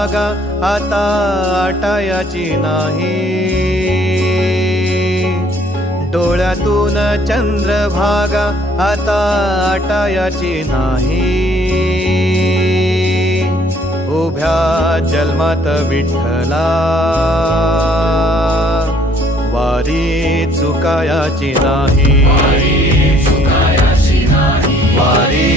चंद्रभागा आता आटायाची नाही, डोळ्यातून चंद्रभागा आता आटायाची नाही। उभ्या जन्मात विठ्ठला वारी चुकायाची नाही, वारी